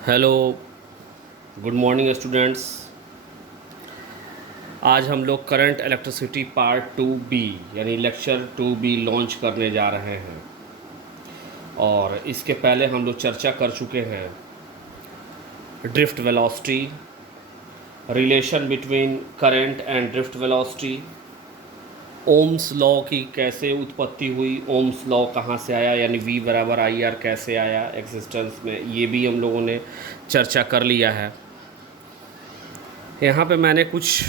Hello, good morning students. आज हम लोग करंट इलेक्ट्रिसिटी पार्ट 2B यानी लेक्चर 2B लॉन्च करने जा रहे हैं। और इसके पहले हम लोग चर्चा कर चुके हैं drift velocity, relation between current and drift velocity, Ohm's law की कैसे उत्पत्ति हुई, ओम्स लॉ कहाँ से आया यानी V बराबर IR कैसे आया एग्जिस्टेंस में, ये भी हम लोगों ने चर्चा कर लिया है। यहाँ पे मैंने कुछ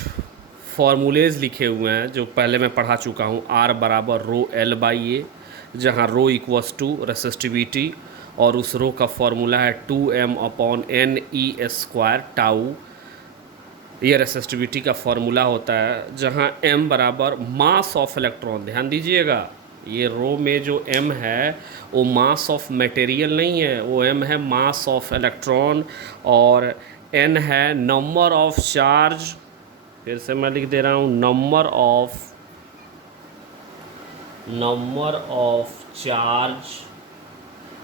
फॉर्मूलेज लिखे हुए हैं जो पहले मैं पढ़ा चुका हूँ। R बराबर रो L बाई ए, जहाँ रो इक्वस टू रेसिस्टिविटी और उस रो का फॉर्मूला है 2m upon n e square tau. ये रेसिस्टिविटी का फॉर्मूला होता है, जहाँ m बराबर मास ऑफ इलेक्ट्रॉन। ध्यान दीजिएगा, ये रो में जो m है वो मास ऑफ मटेरियल नहीं है, वो m है मास ऑफ इलेक्ट्रॉन। और n है नंबर ऑफ चार्ज। फिर से मैं लिख दे रहा हूँ, नंबर ऑफ चार्ज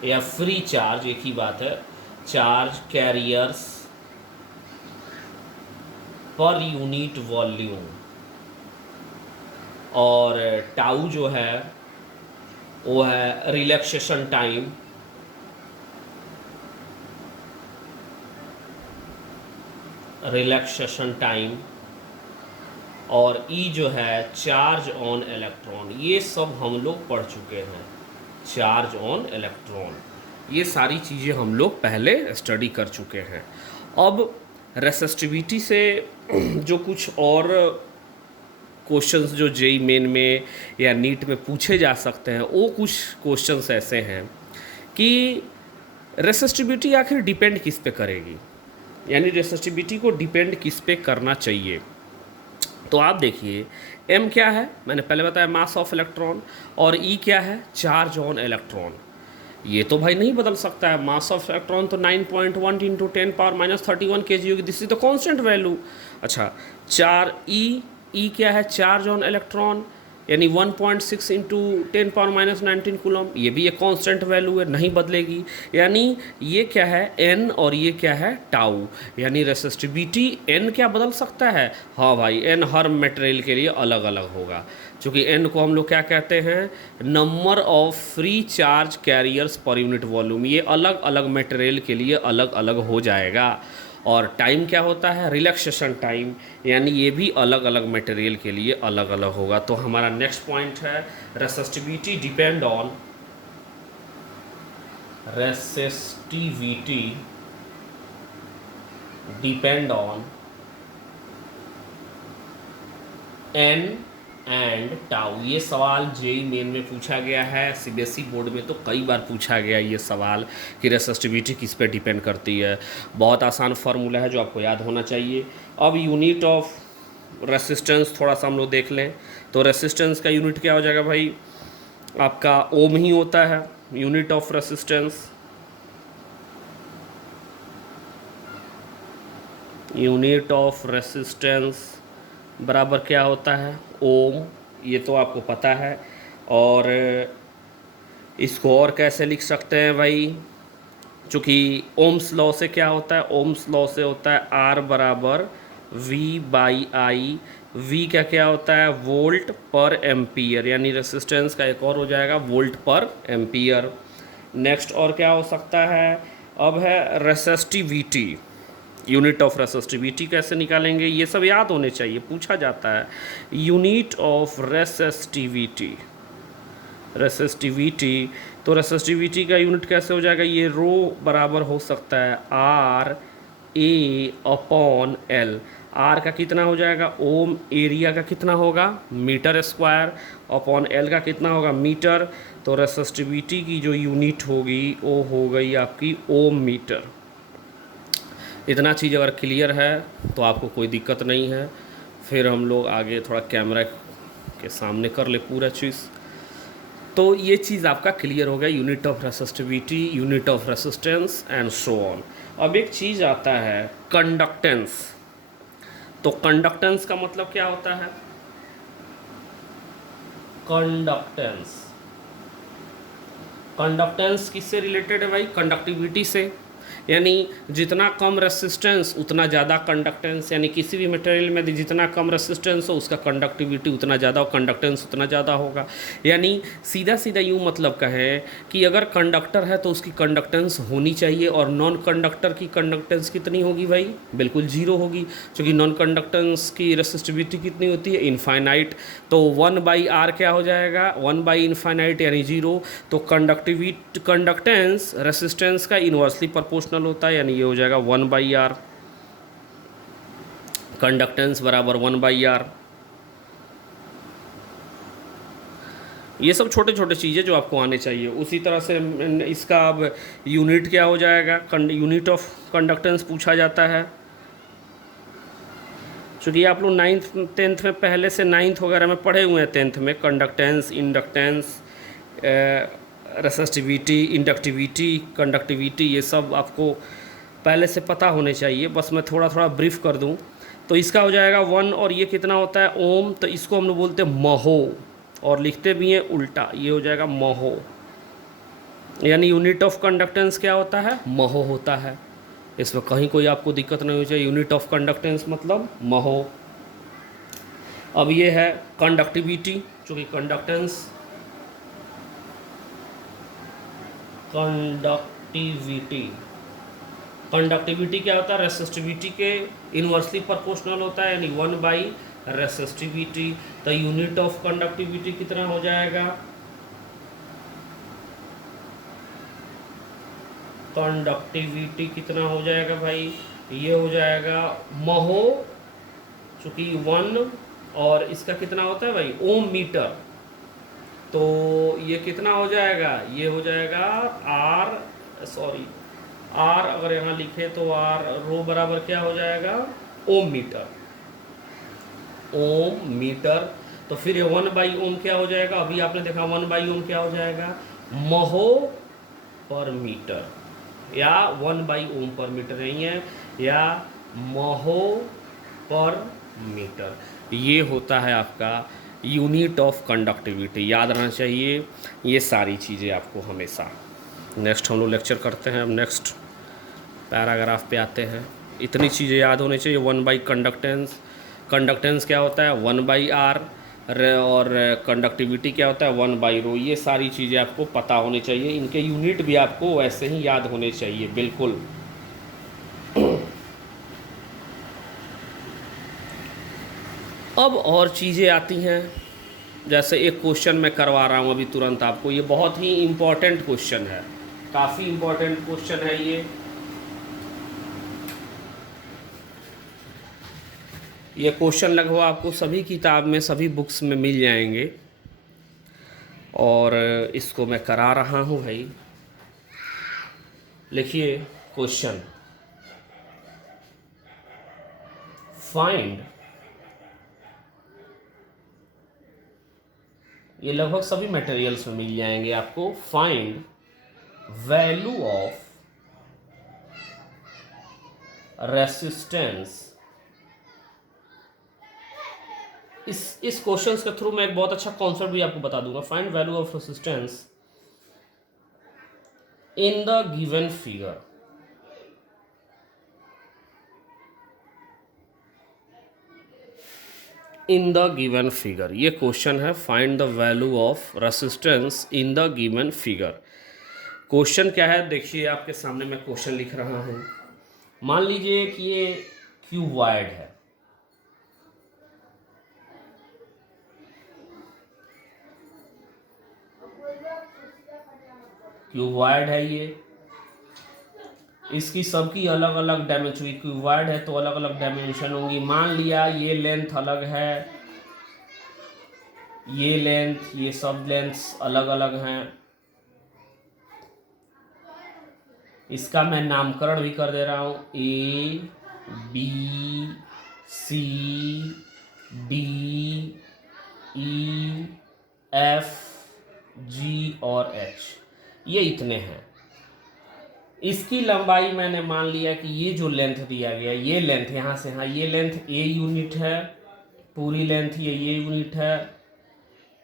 या फ्री चार्ज, एक ही बात है, चार्ज कैरियर्स पर यूनिट वॉल्यूम। और टाउ जो है वो है रिलैक्सेशन टाइम, और ई जो है चार्ज ऑन इलेक्ट्रॉन। ये सब हम लोग पढ़ चुके हैं, चार्ज ऑन इलेक्ट्रॉन, ये सारी चीज़ें हम लोग पहले स्टडी कर चुके हैं। अब रेसिस्टिविटी से जो कुछ और क्वेश्चंस जो जेई मेन में या नीट में पूछे जा सकते हैं, वो कुछ क्वेश्चंस ऐसे हैं कि रेसिस्टिविटी आखिर डिपेंड किस पे करेगी, यानी रेसिस्टिविटी को डिपेंड किस पे करना चाहिए। तो आप देखिए, m क्या है, मैंने पहले बताया मास ऑफ इलेक्ट्रॉन, और E क्या है, चार्ज ऑन इलेक्ट्रॉन। ये तो भाई नहीं बदल सकता है, मास ऑफ इलेक्ट्रॉन तो 9.1 इंटू 10⁻31 kg होगी, this is the constant value. अच्छा, ई क्या है, चार्ज ऑन इलेक्ट्रॉन, यानी 1.6 इंटू 10⁻19 कूलम, ये भी एक कांस्टेंट वैल्यू है, नहीं बदलेगी। यानी ये क्या है, n, और ये क्या है, टाउ। यानी रेसिस्टिविटी n क्या बदल सकता है, हाँ भाई, n हर मटेरियल के लिए अलग अलग होगा, क्योंकि n को हम लोग क्या कहते हैं, number of free charge carriers पर यूनिट वॉल्यूम। ये अलग अलग मटेरियल के लिए अलग अलग हो जाएगा। और टाइम क्या होता है, रिलैक्सेशन टाइम, यानी ये भी अलग अलग मटेरियल के लिए अलग अलग होगा। तो हमारा नेक्स्ट पॉइंट है, resistivity depend on an and tau. ये सवाल जेई मेन में पूछा गया है, सीबीएसई बोर्ड में तो कई बार पूछा गया ये सवाल कि रेसिस्टिविटी किस पे डिपेंड करती है। बहुत आसान फार्मूला है जो आपको याद होना चाहिए। अब यूनिट ऑफ रेसिस्टेंस थोड़ा सा हम लोग देख लें, तो रेसिस्टेंस का यूनिट क्या हो जाएगा भाई, आपका ओम ही होता है unit of resistance. Unit of resistance बराबर क्या होता है, ओम, ये तो आपको पता है। और इसको और कैसे लिख सकते हैं भाई, चूँकि ओम्स लॉ से क्या होता है, ओम्स लॉ से होता है आर बराबर वी बाई आई। वी का क्या होता है, वोल्ट पर एम्पियर, यानी रेसिस्टेंस का एक और हो जाएगा वोल्ट पर एम्पियर। नेक्स्ट और क्या हो सकता है, अब है रेसिस्टिविटी। यूनिट ऑफ रेसिस्टिविटी कैसे निकालेंगे, ये सब याद होने चाहिए, पूछा जाता है। यूनिट ऑफ रेसिस्टिविटी, तो रेसिस्टिविटी का यूनिट कैसे हो जाएगा, ये रो बराबर हो सकता है R A upon L. R का कितना हो जाएगा, ओम, एरिया का कितना होगा, मीटर स्क्वायर, अपॉन एल का कितना होगा, मीटर। तो रेसिस्टिविटी की जो यूनिट होगी वो हो गई आपकी ओम मीटर। इतना चीज़ अगर क्लियर है तो आपको कोई दिक्कत नहीं है। फिर हम लोग आगे थोड़ा कैमरा के सामने कर ले पूरा चीज़। तो ये चीज़ आपका क्लियर हो गया, unit of resistivity, unit of resistance and so on. अब एक चीज़ आता है कंडक्टेंस। तो कंडक्टेंस का मतलब क्या होता है, कंडक्टेंस किससे रिलेटेड है भाई, कंडक्टिविटी से। यानी जितना कम रेसिस्टेंस उतना ज़्यादा कंडक्टेंस, यानी किसी भी मटेरियल में जितना कम रेसिस्टेंस हो उसका कंडक्टिविटी उतना ज़्यादा और कंडक्टेंस उतना ज़्यादा होगा। यानी सीधा सीधा यूँ मतलब कहें कि अगर कंडक्टर है तो उसकी कंडक्टेंस होनी चाहिए, और नॉन कंडक्टर की कंडक्टेंस कितनी होगी भाई? बिल्कुल जीरो होगी, क्योंकि नॉन कंडक्टेंस की रेसिस्टिविटी कितनी होती है? इनफाइनाइट। तो 1/r क्या हो जाएगा? 1/इनफाइनाइट यानी जीरो। तो कंडक्टेंस रेसिस्टेंस का इन्वर्सली प्रोपोर्शनल होता है, यानी ये हो जाएगा 1/r। कंडक्टेंस बराबर 1/r। ये सब छोटे छोटे चीज़ें जो आपको आने चाहिए। उसी तरह से इसका अब यूनिट क्या हो जाएगा? यूनिट ऑफ कंडक्टेंस पूछा जाता है। चूँकि आप लोग 9th 10th में पहले से 9th वगैरह में पढ़े हुए हैं, 10th में कंडक्टेंस, इंडक्टेंस, रेसिस्टिविटी, इंडक्टिविटी, कंडक्टिविटी, ये सब आपको पहले से पता होने चाहिए। बस मैं थोड़ा थोड़ा ब्रीफ कर दूं। तो इसका हो जाएगा 1, और ये कितना होता है? ओम। तो इसको हम लोग बोलते हैं महो, और लिखते भी हैं उल्टा, ये हो जाएगा महो। यानी यूनिट ऑफ कंडक्टेंस क्या होता है? महो होता है। इसमें कहीं कोई आपको दिक्कत नहीं हो चाहिए। यूनिट ऑफ कंडक्टेंस मतलब महो। अब ये है कंडक्टिविटी, चूँकि कंडक्टिविटी क्या होता है? रेसिस्टिविटी के इन्वर्सली प्रोपोर्शनल होता है, यानी 1/रेसिस्टिविटी। तो यूनिट ऑफ कंडक्टिविटी कितना हो जाएगा? कंडक्टिविटी कितना हो जाएगा भाई? ये हो जाएगा महो, चूँकि 1, और इसका कितना होता है भाई? ओम मीटर। तो ये कितना हो जाएगा? ये हो जाएगा आर अगर यहाँ लिखे तो आर रो बराबर क्या हो जाएगा? ओम मीटर। ओम मीटर। तो फिर ये 1/ओम क्या हो जाएगा? अभी आपने देखा 1/ओम क्या हो जाएगा? महो पर मीटर, या 1/ओम पर मीटर नहीं है, या महो पर मीटर। ये होता है आपका यूनिट ऑफ कंडक्टिविटी। याद रहना चाहिए ये सारी चीज़ें आपको हमेशा। नेक्स्ट हम लोग लेक्चर करते हैं। अब नेक्स्ट पैराग्राफ पे आते हैं। इतनी चीज़ें याद होनी चाहिए। 1/कंडक्टेंस, कंडक्टेंस क्या होता है? 1/r, और कंडक्टिविटी क्या होता है? 1/ρ। ये सारी चीज़ें आपको पता होनी चाहिए। इनके यूनिट भी आपको वैसे ही याद होने चाहिए, बिल्कुल। अब और चीज़ें आती हैं, जैसे एक क्वेश्चन मैं करवा रहा हूँ अभी तुरंत आपको। ये बहुत ही इम्पोर्टेंट क्वेश्चन है, काफ़ी इम्पोर्टेंट क्वेश्चन है ये क्वेश्चन लगभग आपको सभी किताब में, सभी बुक्स में मिल जाएंगे, और इसको मैं करा रहा हूँ भाई। लिखिए क्वेश्चन, फाइंड, ये लगभग सभी मटेरियल्स में मिल जाएंगे आपको। Find value of resistance. इस क्वेश्चंस के थ्रू मैं एक बहुत अच्छा कॉन्सेप्ट भी आपको बता दूंगा। Find value of resistance in the given figure. In the given figure, ये क्वेश्चन है। Find the value of resistance in the given figure. Question क्या है? देखिए आपके सामने मैं क्वेश्चन लिख रहा हूँ। मान लीजिए कि ये क्यूबॉइड है, क्यूबॉइड है ये, इसकी सबकी अलग अलग डायमेंशन, क्यूबॉइड है तो अलग अलग डायमेंशन होंगी। मान लिया ये लेंथ अलग है, ये लेंथ, ये सब लेंथ्स अलग अलग हैं। इसका मैं नामकरण भी कर दे रहा हूँ, A, B, C, D, E, F, G और H, ये इतने हैं। इसकी लंबाई मैंने मान लिया कि ये जो लेंथ दिया गया, ये लेंथ यहाँ से, हाँ ये लेंथ A यूनिट है, पूरी लेंथ ये यूनिट है,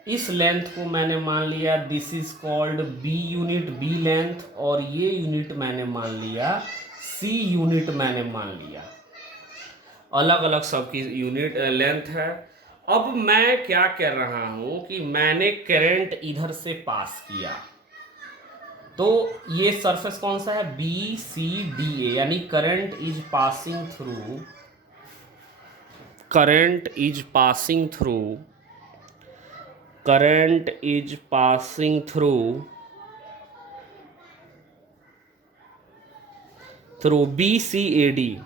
इस लेंथ को मैंने मान लिया this is called B unit, B length, और ये यूनिट मैंने मान लिया सी यूनिट मैंने मान लिया। अलग अलग सबकी यूनिट लेंथ है। अब मैं क्या कर रहा हूं कि मैंने करंट इधर से पास किया, तो ये सरफेस कौन सा है, बी सी डी ए, यानी current is passing through, current is passing through, current is passing through BCAD,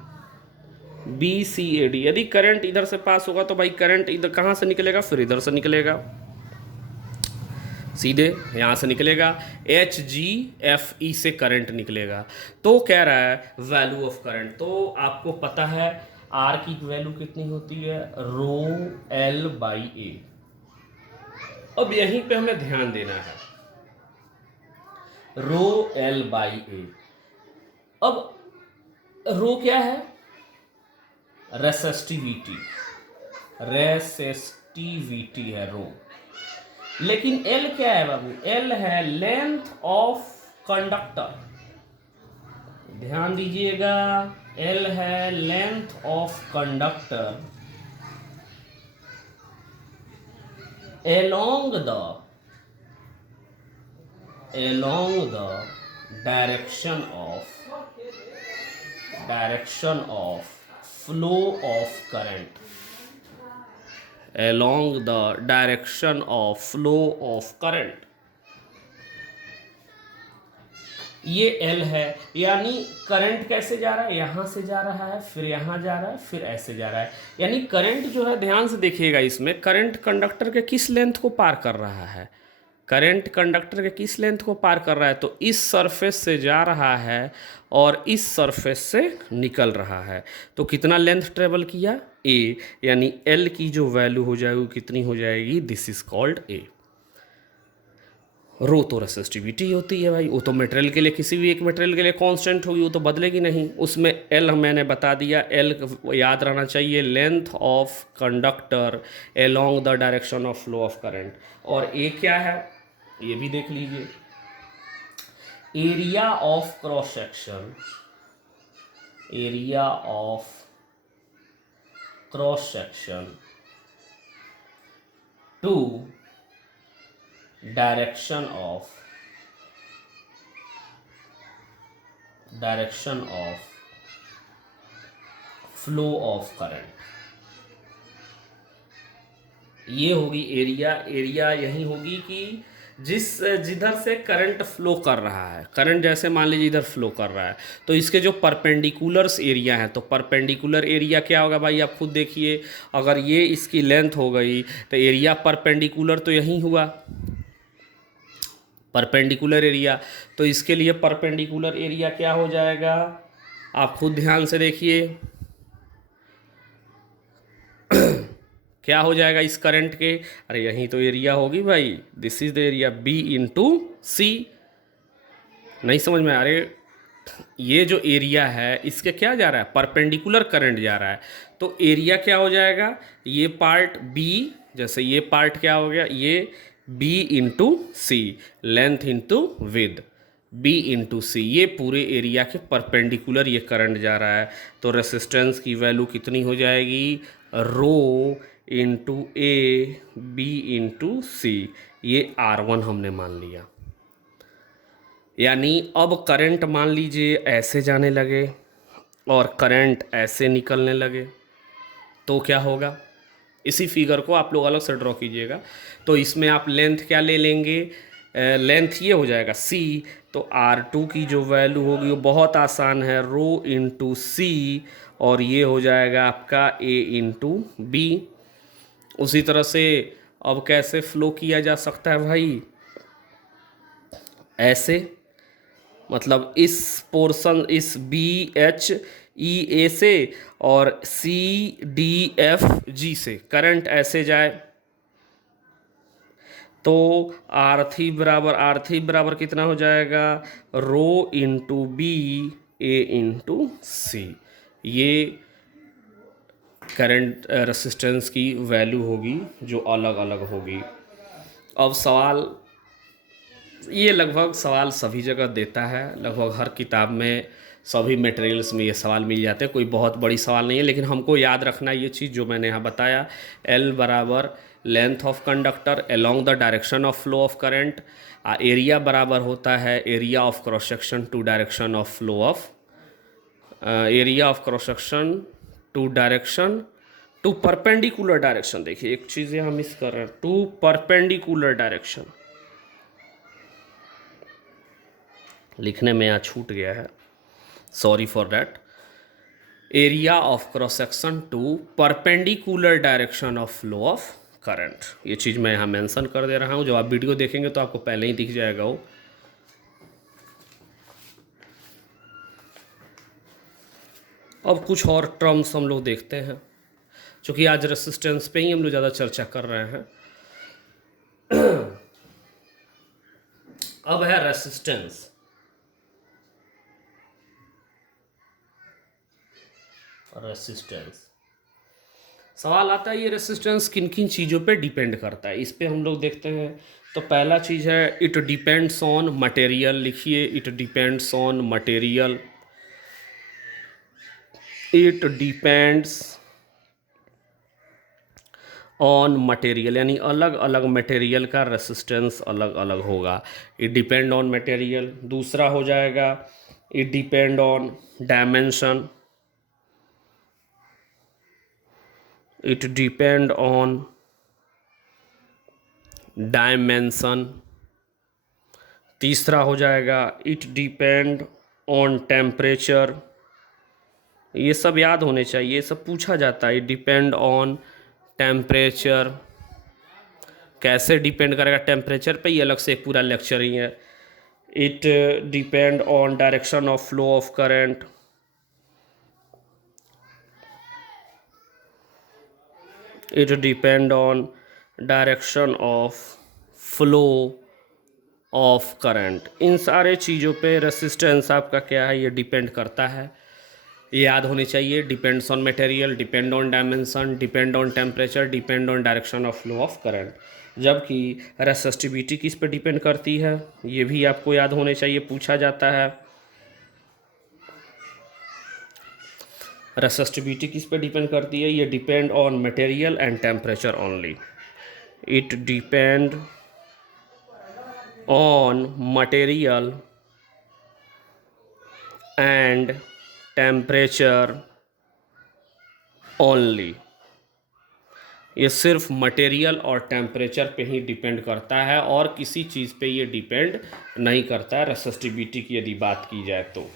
BCAD। यदि करंट इधर से पास होगा तो भाई करंट इधर कहाँ से निकलेगा, फिर इधर से निकलेगा, सीधे यहाँ से निकलेगा, HGFE से करंट निकलेगा। तो कह रहा है वैल्यू ऑफ करंट, तो आपको पता है R की वैल्यू कितनी होती है, रो L बाई ए। अब यहीं पे हमें ध्यान देना है, रो L बाई ए। अब रो क्या है, रेसिस्टिविटी, रेसिस्टिविटी है रो। लेकिन L क्या है बाबू, L है लेंथ ऑफ कंडक्टर। ध्यान दीजिएगा, L है length of conductor along the direction of flow of current, along the direction of flow of current। ये L है, यानी करंट कैसे जा रहा है, यहाँ से जा रहा है, फिर यहाँ जा रहा है, फिर ऐसे जा रहा है। यानी करंट जो है, ध्यान से देखिएगा, इसमें करंट कंडक्टर के किस लेंथ को पार कर रहा है, करंट कंडक्टर के किस लेंथ को पार कर रहा है, तो इस सरफेस से जा रहा है और इस सरफेस से निकल रहा है। तो कितना लेंथ ट्रेवल किया, A, यानी L की जो वैल्यू हो जाएगी कितनी हो जाएगी, दिस इज कॉल्ड A। रो तो रेसिस्टिविटी होती है भाई, वो तो मटेरियल के लिए, किसी भी एक मटेरियल के लिए कांस्टेंट होगी, वो तो बदलेगी नहीं। उसमें L मैंने बता दिया, L याद रहना चाहिए, length of conductor along the direction of flow of current. और A क्या है, ये भी देख लीजिए, area of cross section, area of cross section to direction of flow of current. ये होगी एरिया, एरिया यही होगी कि जिधर से करंट फ्लो कर रहा है, करंट जैसे मान लीजिए इधर फ्लो कर रहा है, तो इसके जो परपेंडिकुलर्स एरिया है, तो परपेंडिकुलर एरिया क्या होगा भाई, आप खुद देखिए, अगर ये इसकी लेंथ हो गई तो एरिया परपेंडिकुलर तो यही हुआ, परपेंडिकुलर एरिया। तो इसके लिए परपेंडिकुलर एरिया क्या हो जाएगा, आप खुद ध्यान से देखिए क्या हो जाएगा इस करंट के, अरे यहीं तो एरिया होगी भाई, this is the area, B into C. नहीं समझ में, अरे ये जो एरिया है इसके क्या जा रहा है, परपेंडिकुलर करंट जा रहा है, तो एरिया क्या हो जाएगा, ये पार्ट बी, जैसे ये पार्ट क्या हो गया, ये B into C, length into width, B into C, ये पूरे एरिया के परपेंडिकुलर ये करंट जा रहा है। तो रेसिस्टेंस की वैल्यू कितनी हो जाएगी, rho into A B into C, ये R1 हमने मान लिया। यानी अब करंट मान लीजिए ऐसे जाने लगे और करंट ऐसे निकलने लगे, तो क्या होगा, इसी फिगर को आप लोग अलग से ड्रॉ कीजिएगा। तो इसमें आप लेंथ क्या ले लेंगे, लेंथ ये हो जाएगा C, तो R2 की जो वैल्यू होगी वो बहुत आसान है, रो इंटू सी, और ये हो जाएगा आपका A इंटू बी। उसी तरह से अब कैसे फ्लो किया जा सकता है भाई, ऐसे, मतलब इस पोर्शन, इस BHEA से और CDFG से करंट ऐसे जाए, तो R3 बराबर कितना हो जाएगा, रो इंटू बी ए इंटू सी। ये करंट रेसिस्टेंस की वैल्यू होगी जो अलग अलग होगी। अब सवाल, ये लगभग सवाल सभी जगह देता है, लगभग हर किताब में सभी मटेरियल्स में ये सवाल मिल जाते हैं, कोई बहुत बड़ी सवाल नहीं है, लेकिन हमको याद रखना ये चीज़ जो मैंने यहाँ बताया, L बराबर length of conductor along the direction of flow of current, area बराबर होता है area of cross section to direction of flow of, area of cross section to direction to perpendicular direction. देखिए एक चीज़ यहाँ मिस कर रहे हैं, टू परपेंडिकुलर डायरेक्शन, लिखने में यहाँ छूट गया है, sorry for that. Area of cross section to perpendicular direction of flow of current, ये चीज़ मैं यहाँ मेंशन कर दे रहा हूँ, जब आप वीडियो देखेंगे तो आपको पहले ही दिख जाएगा वो। अब कुछ और टर्म्स हम लोग देखते हैं, क्योंकि आज रेसिस्टेंस पे ही हम लोग ज़्यादा चर्चा कर रहे हैं। अब है रेसिस्टेंस। रेसिस्टेंस सवाल आता है, ये रेसिस्टेंस किन किन चीज़ों पे डिपेंड करता है, इस पे हम लोग देखते हैं। तो पहला चीज़ है इट डिपेंड्स ऑन मटेरियल, लिखिए it depends on material, it depends on material, यानी अलग अलग मटेरियल का रेसिस्टेंस अलग अलग होगा, इट डिपेंड ऑन मटेरियल। दूसरा हो जाएगा it depend on dimension, it depend on dimension. तीसरा हो जाएगा इट डिपेंड ऑन टेम्परेचर, ये सब याद होने चाहिए, ये सब पूछा जाता है, इट डिपेंड ऑन टेम्परेचर। कैसे डिपेंड करेगा टेम्परेचर पे, ये अलग से एक पूरा लेक्चर ही है। It depend on direction of flow of current, it depend on direction of flow of current. इन सारे चीज़ों पे रेसिस्टेंस आपका क्या है, ये डिपेंड करता है, ये याद होनी चाहिए। Depends on material, depend on dimension, depend on temperature, depend on direction of flow of current. जबकि रेसिस्टिविटी किस पे डिपेंड करती है, ये भी आपको याद होने चाहिए, पूछा जाता है। रेसिस्टिविटी किस पे डिपेंड करती है, ये depend on material and temperature only, it depend on material and temperature only, ये सिर्फ मटेरियल और टेम्परेचर पे ही डिपेंड करता है और किसी चीज़ पे ये डिपेंड नहीं करता है, रेसिस्टिविटी की यदि बात की जाए तो।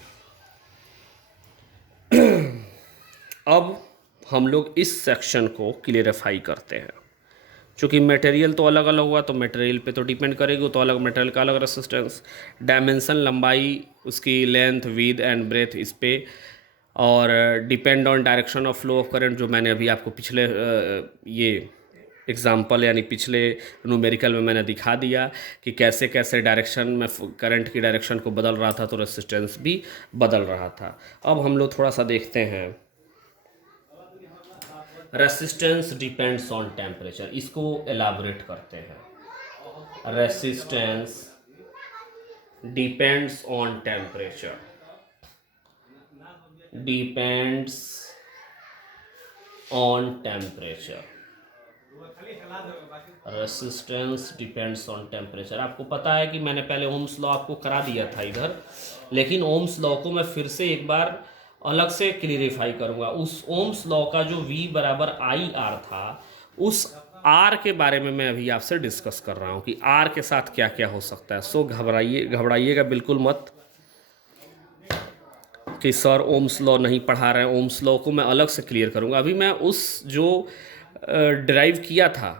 अब हम लोग इस सेक्शन को क्लियरिफाई करते हैं, चूँकि मटेरियल तो अलग अलग हुआ तो मटेरियल पे तो डिपेंड करेगी, तो अलग मटेरियल का अलग रेसिस्टेंस। डायमेंशन लंबाई, उसकी लेंथ विड्थ एंड ब्रेथ इस पे, और depend on direction of flow of current, जो मैंने अभी आपको पिछले ये एग्जांपल यानी पिछले न्यूमेरिकल में मैंने दिखा दिया कि कैसे कैसे डायरेक्शन में करंट की डायरेक्शन को बदल रहा था तो रेसिस्टेंस भी बदल रहा था। अब हम लोग थोड़ा सा देखते हैं, रेसिस्टेंस डिपेंड्स ऑन टेम्परेचर, इसको एलाबोरेट करते हैं। Resistance depends on temperature, depends on temperature, resistance depends on temperature. आपको पता है कि मैंने पहले ओम्स लॉ आपको करा दिया था इधर, लेकिन ओम्स लॉ को मैं फिर से एक बार अलग से क्लियरिफाई करूंगा। उस ओम्स लॉ का जो V बराबर आई आर था, उस R के बारे में मैं अभी आपसे डिस्कस कर रहा हूं कि R के साथ क्या क्या हो सकता है। सो घबराइएगा बिल्कुल मत कि सर ओम्स लॉ नहीं पढ़ा रहे हैं, ओम्स लॉ को मैं अलग से क्लियर करूंगा। अभी मैं उस जो ड्राइव किया था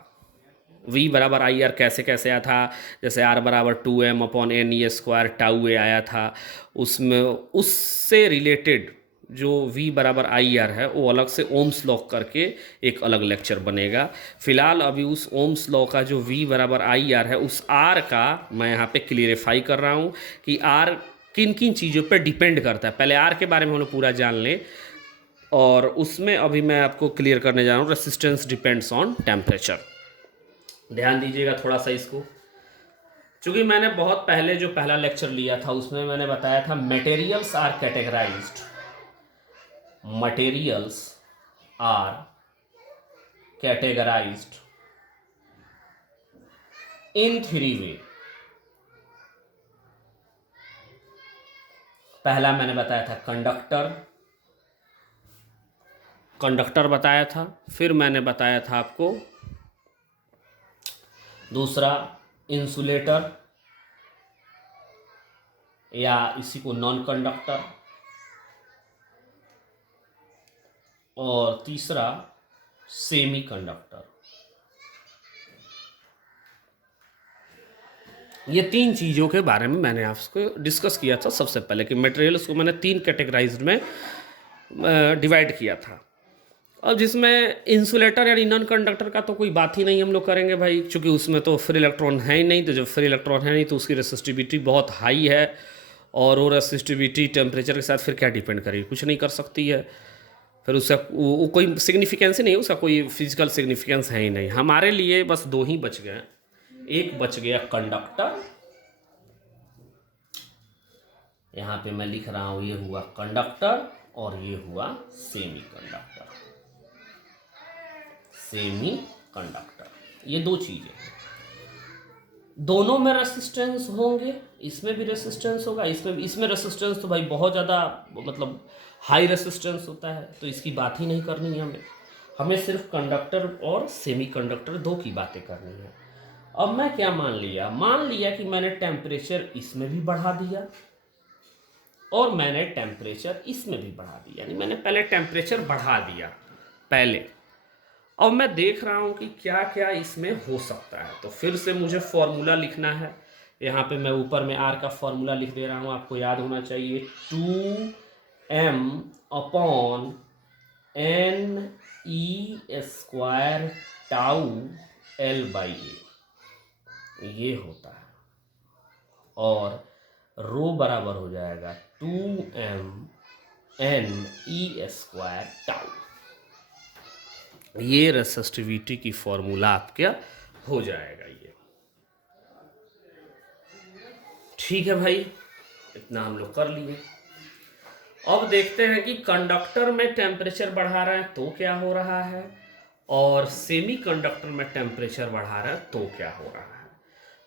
V बराबर आई आर कैसे कैसे आया था, जैसे R बराबर 2m/n² टाउ ए आया था, उसमें उससे रिलेटेड जो V बराबर आई आर है वो अलग से ओम्स लॉ करके एक अलग लेक्चर बनेगा। फिलहाल अभी उस ओम्स लॉ का जो V बराबर आई आर है, उस R का मैं यहाँ पे क्लियरिफाई कर रहा हूँ कि R किन किन चीज़ों पे डिपेंड करता है। पहले R के बारे में हम लोग पूरा जान लें, और उसमें अभी मैं आपको क्लियर करने जा रहा हूँ रेसिस्टेंस डिपेंड्स ऑन टेम्परेचर। ध्यान दीजिएगा थोड़ा सा इसको, चूँकि मैंने बहुत पहले जो पहला लेक्चर लिया था उसमें मैंने बताया था materials are categorized, materials are categorized in 3 way. पहला मैंने बताया था कंडक्टर बताया था, फिर मैंने बताया था आपको दूसरा इंसुलेटर या इसी को नॉन कंडक्टर, और तीसरा सेमी कंडक्टर। ये 3 चीज़ों के बारे में मैंने आपको डिस्कस किया था सबसे पहले कि मटेरियल्स को मैंने 3 कैटेगराइज्ड में डिवाइड किया था। अब जिसमें इंसुलेटर यानी नॉन कंडक्टर का तो कोई बात ही नहीं हम लोग करेंगे भाई, क्योंकि उसमें तो फ्री इलेक्ट्रॉन है ही नहीं। तो जब फ्री इलेक्ट्रॉन है नहीं तो उसकी रेसिस्टिविटी बहुत हाई है, और वो रेसिस्टिविटी टेम्परेचर के साथ फिर क्या डिपेंड करेगी, कुछ नहीं कर सकती है। फिर उसका वो कोई सिग्निफिकेंस ही नहीं, उसका कोई फिजिकल सिग्निफिकेंस है ही नहीं। हमारे लिए बस 2 ही बच गए, एक बच गया कंडक्टर, यहाँ पे मैं लिख रहा हूँ ये हुआ कंडक्टर, और ये हुआ सेमी कंडक्टर। सेमी कंडक्टर, ये 2 चीजें हैं। दोनों में रेसिस्टेंस होंगे, इसमें भी रेसिस्टेंस होगा, इसमें रेसिस्टेंस तो भाई बहुत ज़्यादा मतलब हाई रेसिस्टेंस होता है, तो इसकी बात ही नहीं करनी है हमें सिर्फ कंडक्टर और सेमी कंडक्टर 2 की बातें करनी है। अब मैं क्या मान लिया कि मैंने टेम्परेचर इसमें भी बढ़ा दिया और मैंने टेम्परेचर इसमें भी बढ़ा दिया, यानी मैंने पहले टेम्परेचर बढ़ा दिया पहले। अब मैं देख रहा हूँ कि क्या क्या इसमें हो सकता है, तो फिर से मुझे फॉर्मूला लिखना है। यहाँ पे मैं ऊपर में आर का फॉर्मूला लिख दे रहा हूँ, आपको याद होना चाहिए 2m/n e² टाउ L/A ये होता है, और रो बराबर हो जाएगा 2m/n e² टाउ। ये रेसिस्टिविटी की फॉर्मूला आपका हो जाएगा ये। ठीक है भाई, इतना हम लोग कर लिए। अब देखते हैं कि कंडक्टर में टेम्परेचर बढ़ा रहे हैं तो क्या हो रहा है, और सेमी कंडक्टर में टेम्परेचर बढ़ा रहे हैं तो क्या हो रहा है।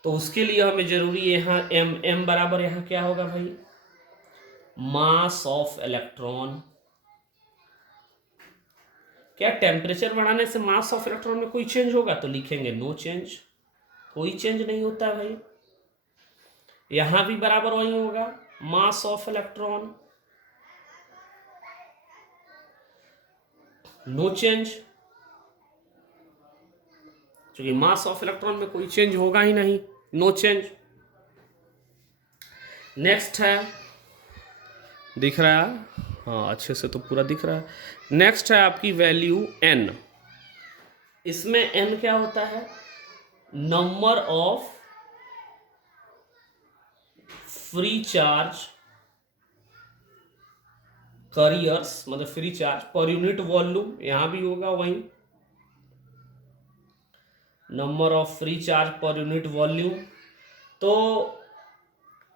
तो उसके लिए हमें जरूरी है यहाँ m बराबर यहाँ क्या होगा भाई, मास ऑफ इलेक्ट्रॉन। क्या टेम्परेचर बढ़ाने से मास ऑफ इलेक्ट्रॉन में कोई चेंज होगा, तो लिखेंगे नो चेंज, कोई चेंज नहीं होता भाई। यहां भी बराबर वही होगा, mass of electron no change, क्योंकि मास ऑफ इलेक्ट्रॉन में कोई चेंज होगा ही नहीं, नो चेंज। नेक्स्ट है, दिख रहा है, हाँ अच्छे से तो पूरा दिख रहा है। नेक्स्ट है आपकी वैल्यू n। इसमें n क्या होता है, number of free charge carriers, मतलब free charge per unit volume, यहां भी होगा वही number of free charge per unit volume. तो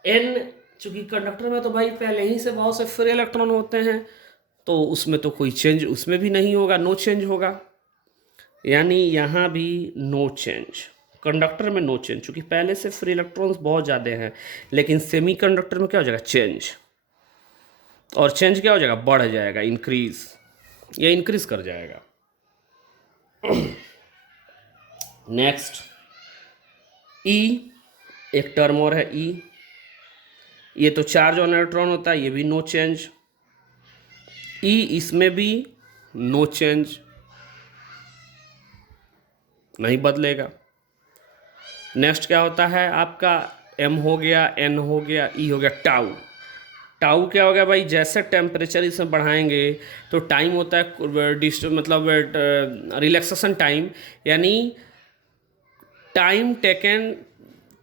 n, चूंकि कंडक्टर में तो भाई पहले ही से बहुत से फ्री इलेक्ट्रॉन होते हैं, तो उसमें तो कोई चेंज उसमें भी नहीं होगा, नो चेंज होगा, यानी यहाँ भी नो चेंज। कंडक्टर में नो चेंज, चूंकि पहले से फ्री इलेक्ट्रॉन्स बहुत ज़्यादा हैं। लेकिन सेमी कंडक्टर में क्या हो जाएगा, चेंज, और चेंज क्या हो जाएगा, बढ़ जाएगा, इंक्रीज, ये इंक्रीज कर जाएगा। नेक्स्ट E, एक टर्म और है E, ये तो चार्ज ऑन इलेक्ट्रॉन होता है, ये भी नो चेंज। E इसमें भी नो चेंज, नहीं बदलेगा। नेक्स्ट क्या होता है आपका, M हो गया, N हो गया, E हो गया, टाउ। टाउ क्या हो गया भाई, जैसे टेम्परेचर इसमें बढ़ाएंगे तो टाइम होता है मतलब रिलैक्सेशन टाइम, यानी time taken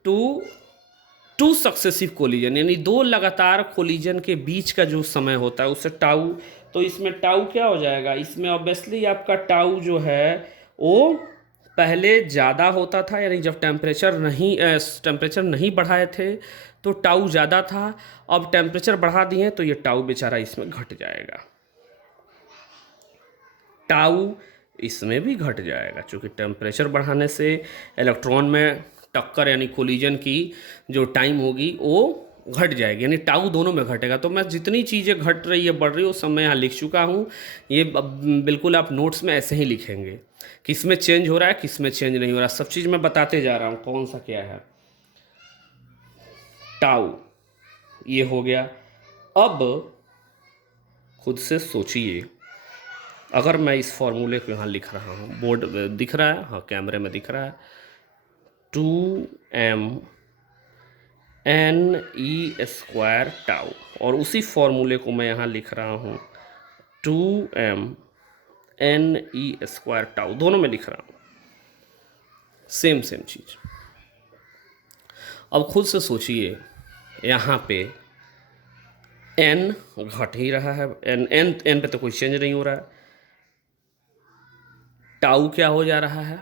two successive collision, यानी 2 लगातार कोलिजन के बीच का जो समय होता है उससे टाउ। तो इसमें टाउ क्या हो जाएगा, इसमें ऑब्वियसली आपका टाउ जो है वो पहले ज़्यादा होता था, यानी जब टेम्परेचर नहीं बढ़ाए थे तो टाउ ज़्यादा था। अब टेम्परेचर बढ़ा दिए तो ये टाउ बेचारा इसमें घट जाएगा, टाउ इसमें भी घट जाएगा, क्योंकि टेम्परेचर बढ़ाने से इलेक्ट्रॉन में टक्कर यानी कोलिजन की जो टाइम होगी वो घट जाएगी, यानी टाउ दोनों में घटेगा। तो मैं जितनी चीज़ें घट रही है बढ़ रही है वो सब मैं यहाँ लिख चुका हूँ। ये बिल्कुल आप नोट्स में ऐसे ही लिखेंगे, किस में चेंज हो रहा है किस में चेंज नहीं हो रहा, सब चीज़ मैं बताते जा रहा हूँ कौन सा क्या है। टाउ ये हो गया। अब खुद से सोचिए, अगर मैं इस फॉर्मूले को यहाँ लिख रहा हूँ, बोर्ड दिख रहा है, हाँ कैमरे में दिख रहा है, 2m n² टाउ, और उसी फॉर्मूले को मैं यहाँ लिख रहा हूँ 2m n² टाउ, दोनों में लिख रहा हूँ सेम चीज़। अब खुद से सोचिए, यहाँ पे n घट ही रहा है, n पे तो कोई चेंज नहीं हो रहा है, टाउ क्या हो जा रहा है,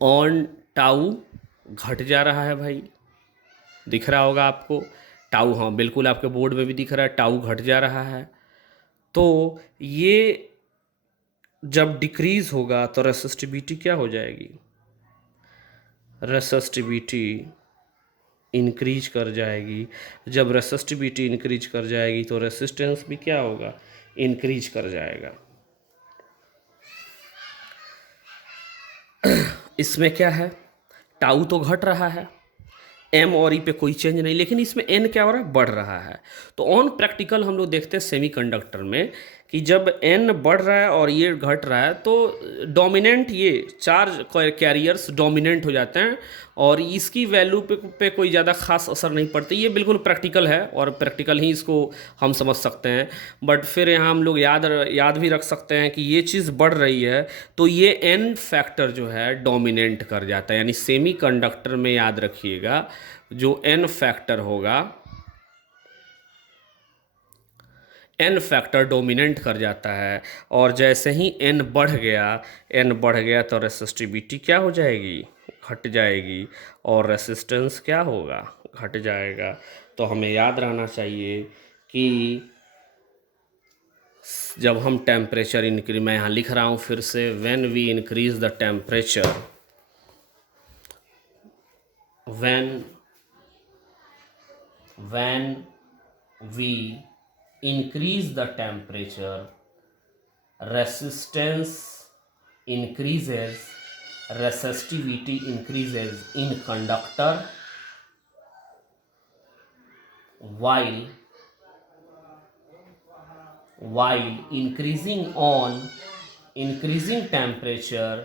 ऑन टाउ घट जा रहा है भाई, दिख रहा होगा आपको टाउ, हाँ बिल्कुल आपके बोर्ड में भी दिख रहा है, टाउ घट जा रहा है। तो ये जब डिक्रीज होगा तो रेसिस्टिविटी क्या हो जाएगी, रेसिस्टिविटी इंक्रीज कर जाएगी। जब रेसिस्टिविटी इंक्रीज कर जाएगी तो रेसिस्टेंस भी क्या होगा, इंक्रीज कर जाएगा। इसमें क्या है, टाउ तो घट रहा है, एम और ई पे कोई चेंज नहीं, लेकिन इसमें एन क्या हो रहा है, बढ़ रहा है। तो ऑन प्रैक्टिकल हम लोग देखते हैं सेमीकंडक्टर में कि जब एन बढ़ रहा है और ये घट रहा है तो डोमिनेंट ये चार्ज कैरियर्स डोमिनेंट हो जाते हैं और इसकी वैल्यू पे कोई ज़्यादा खास असर नहीं पड़ती। ये बिल्कुल प्रैक्टिकल है और प्रैक्टिकल ही इसको हम समझ सकते हैं। बट फिर यहाँ हम लोग याद भी रख सकते हैं कि ये चीज़ बढ़ रही है तो ये एन फैक्टर जो है डोमिनेंट कर जाता है, यानी सेमीकंडक्टर में याद रखिएगा जो एन फैक्टर होगा, एन फैक्टर डोमिनेंट कर जाता है। और जैसे ही एन बढ़ गया तो रेसिस्टिविटी क्या हो जाएगी, घट जाएगी, और रेसिस्टेंस क्या होगा, घट जाएगा। तो हमें याद रहना चाहिए कि जब हम टेम्परेचर इंक्रीज, मैं यहाँ लिख रहा हूँ फिर से, when we increase the temperature, when we increase the temperature, resistance increases, resistivity increases in conductor, while increasing temperature,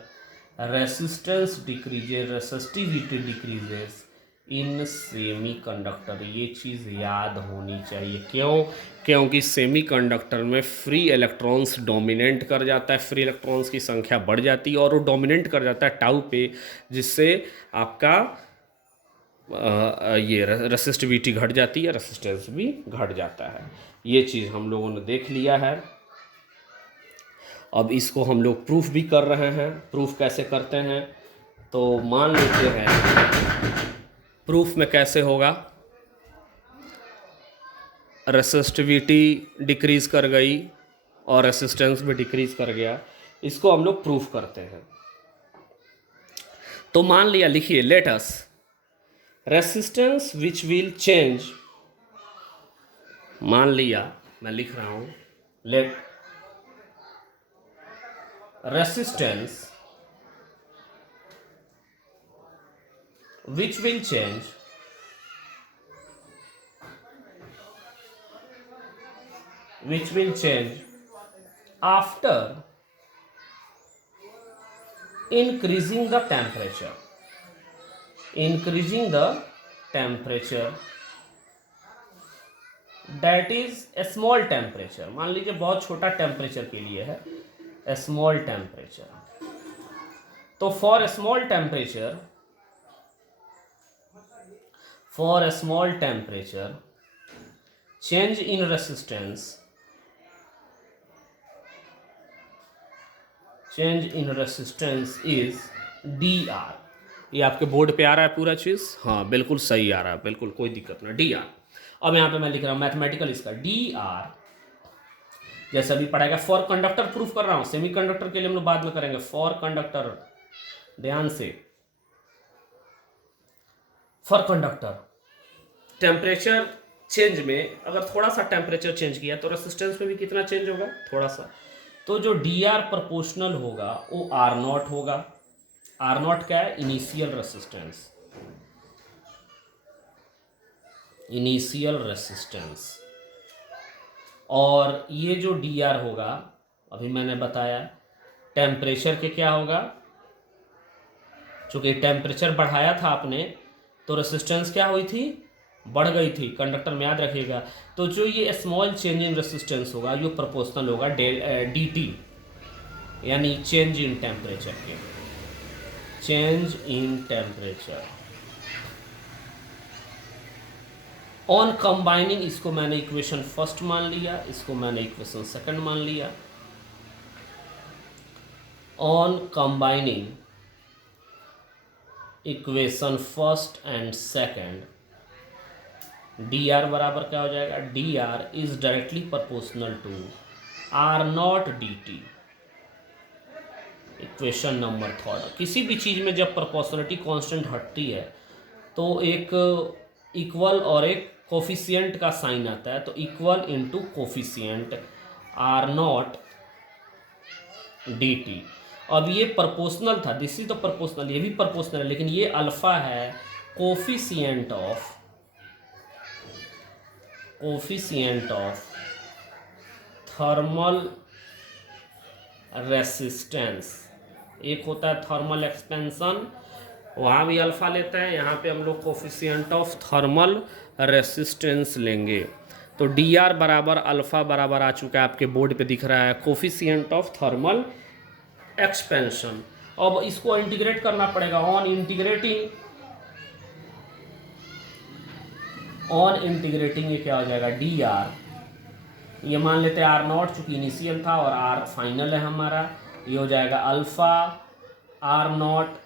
resistance decreases, resistivity decreases in semi conductor. ये चीज़ याद होनी चाहिए, क्यों, क्योंकि सेमी कंडक्टर में फ्री इलेक्ट्रॉन्स डोमिनेंट कर जाता है, फ्री इलेक्ट्रॉन्स की संख्या बढ़ जाती है और वो डोमिनेंट कर जाता है टाउ पे, जिससे आपका ये रेसिस्टिविटी घट जाती है, रेसिस्टेंस भी घट जाता है। ये चीज़ हम लोगों ने देख लिया है। अब इसको हम लोग प्रूफ भी कर रहे हैं। प्रूफ कैसे करते हैं, तो मान लेते हैं प्रूफ में कैसे होगा, रेसिस्टिविटी डिक्रीज़ कर गई और रेसिस्टेंस भी डिक्रीज़ कर गया, इसको हम लोग प्रूफ करते हैं। तो मान लिया, लिखिए, let us resistance which will change, मान लिया मैं लिख रहा हूं, let resistance which will change after increasing the temperature, that is a small temperature। मान लीजिए बहुत छोटा टेम्परेचर के लिए है, a small temperature। तो for a small temperature, change in resistance change in resistance is D R. ये आपके बोर्ड पे आ रहा है पूरा चीज़, हाँ बिल्कुल सही आ रहा है, बिल्कुल कोई दिक्कत ना, डी आर। अब यहाँ पे मैं लिख रहा हूँ मैथमेटिकल इसका डी आर, जैसे अभी पढ़ाएगा फॉर कंडक्टर प्रूफ कर रहा हूँ, सेमी कंडक्टर के लिए हम लोग बाद में करेंगे। फॉर कंडक्टर, ध्यान से, फॉर कंडक्टर टेम्परेचर चेंज में अगर थोड़ा सा टेम्परेचर चेंज किया तो रेसिस्टेंस में भी कितना चेंज होगा, थोड़ा सा। तो जो डी आर प्रोपोर्शनल होगा वो आर नॉट होगा। आर नॉट क्या है, इनिशियल रेसिस्टेंस, इनिशियल रेसिस्टेंस। और ये जो डी आर होगा अभी मैंने बताया टेम्परेचर के क्या होगा, चूंकि टेम्परेचर बढ़ाया था आपने तो रेसिस्टेंस क्या हुई थी, बढ़ गई थी, कंडक्टर में याद रखिएगा। तो जो ये स्मॉल चेंज इन रेसिस्टेंस होगा जो प्रोपोर्शनल होगा डी टी, यानी चेंज इन टेम्परेचर के, change in temperature. On combining, इसको मैंने इक्वेशन फर्स्ट मान लिया, इसको मैंने इक्वेशन सेकंड मान लिया। On combining equation first and second, d R बराबर क्या हो जाएगा, d R is directly proportional to R naught d T. Equation number third, किसी भी चीज़ में जब प्रोपोर्शनलिटी कांस्टेंट हटती है तो एक इक्वल और एक कोफिशिएंट का साइन आता है, तो equal into coefficient R naught d T. अब ये प्रोपोर्शनल था, दिस इज द प्रोपोर्शनल, ये भी प्रोपोर्शनल है, लेकिन ये अल्फा है, coefficient of, coefficient of thermal resistance. एक होता है थर्मल एक्सपेंशन, वहाँ भी अल्फा लेते हैं, यहाँ पे हम लोग कोफिशिएंट ऑफ थर्मल रेसिस्टेंस लेंगे। तो डी आर बराबर अल्फा बराबर आ चुका है, आपके बोर्ड पे दिख रहा है, कोफिशिएंट ऑफ थर्मल एक्सपेंशन। अब इसको इंटीग्रेट करना पड़ेगा, ऑन इंटीग्रेटिंग, ऑन इंटीग्रेटिंग ये क्या हो जाएगा, डी आर, ये मान लेते हैं आर नॉट चूंकि इनिशियल था और आर फाइनल है हमारा, ये हो जाएगा alpha R naught